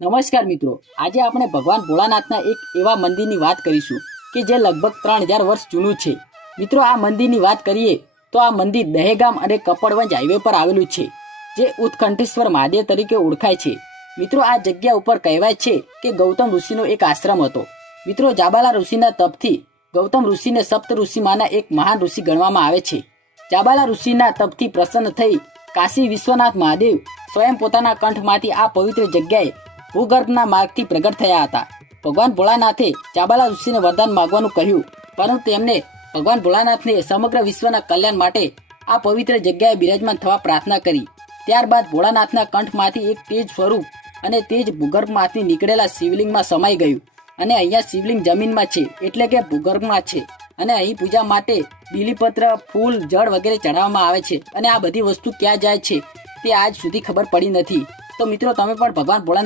નમસ્કાર મિત્રો, આજે આપણે ભગવાન ભોળાનાથના એક એવા મંદિરની વાત કરીશું કે જે લગભગ 3000 વર્ષ જૂનું છે. મિત્રો, આ મંદિરની વાત કરીએ તો આ મંદિર દહેગામ અને કપડવંજ હાઈવે પર આવેલું છે, જે ઉત્કંઠેશ્વર મહાદેવ તરીકે ઓળખાય છે. મિત્રો, આ જગ્યા ઉપર કહેવાય છે કે ગૌતમ ઋષિનો એક આશ્રમ હતો. મિત્રો, જાબાલા ઋષિના તપથી ગૌતમ ઋષિને સપ્ત ઋષિમાંના એક મહાન ઋષિ ગણવામાં આવે છે. જાબાલા ઋષિના તપથી પ્રસન્ન થઈ કાશી વિશ્વનાથ મહાદેવ સ્વયં પોતાના કંઠમાંથી આ પવિત્ર જગ્યાએ ભૂગર્ભના માર્ગથી પ્રગટ થયા હતા. ભગવાન ભોળાનાથે જાબાલા ઋષિને વરદાન માંગવાનું કહ્યું, પરંતુ તેમને ભગવાન ભોળાનાથને સમગ્ર વિશ્વના કલ્યાણ માટે આ પવિત્ર જગ્યાએ બિરાજમાન થવા પ્રાર્થના કરી. ત્યારબાદ ભોળાનાથના કંઠમાંથી એક તેજ સ્વરૂપ અને તેજ ભૂગર્ભમાંથી નીકળેલા શિવલિંગમાં સમાઈ ગયું. અને અહીંયા શિવલિંગ જમીનમાં છે, એટલે કે ભૂગર્ભમાં છે. અને અહીં પૂજા માટે બીલીપત્ર, ફૂલ, જળ વગેરે ચઢાવવામાં આવે છે. અને આ બધી વસ્તુ ક્યાં જાય છે તે આજ સુધી ખબર પડી નથી. તો મિત્રો, તમે પણ ભગવાન ભોળાનાથ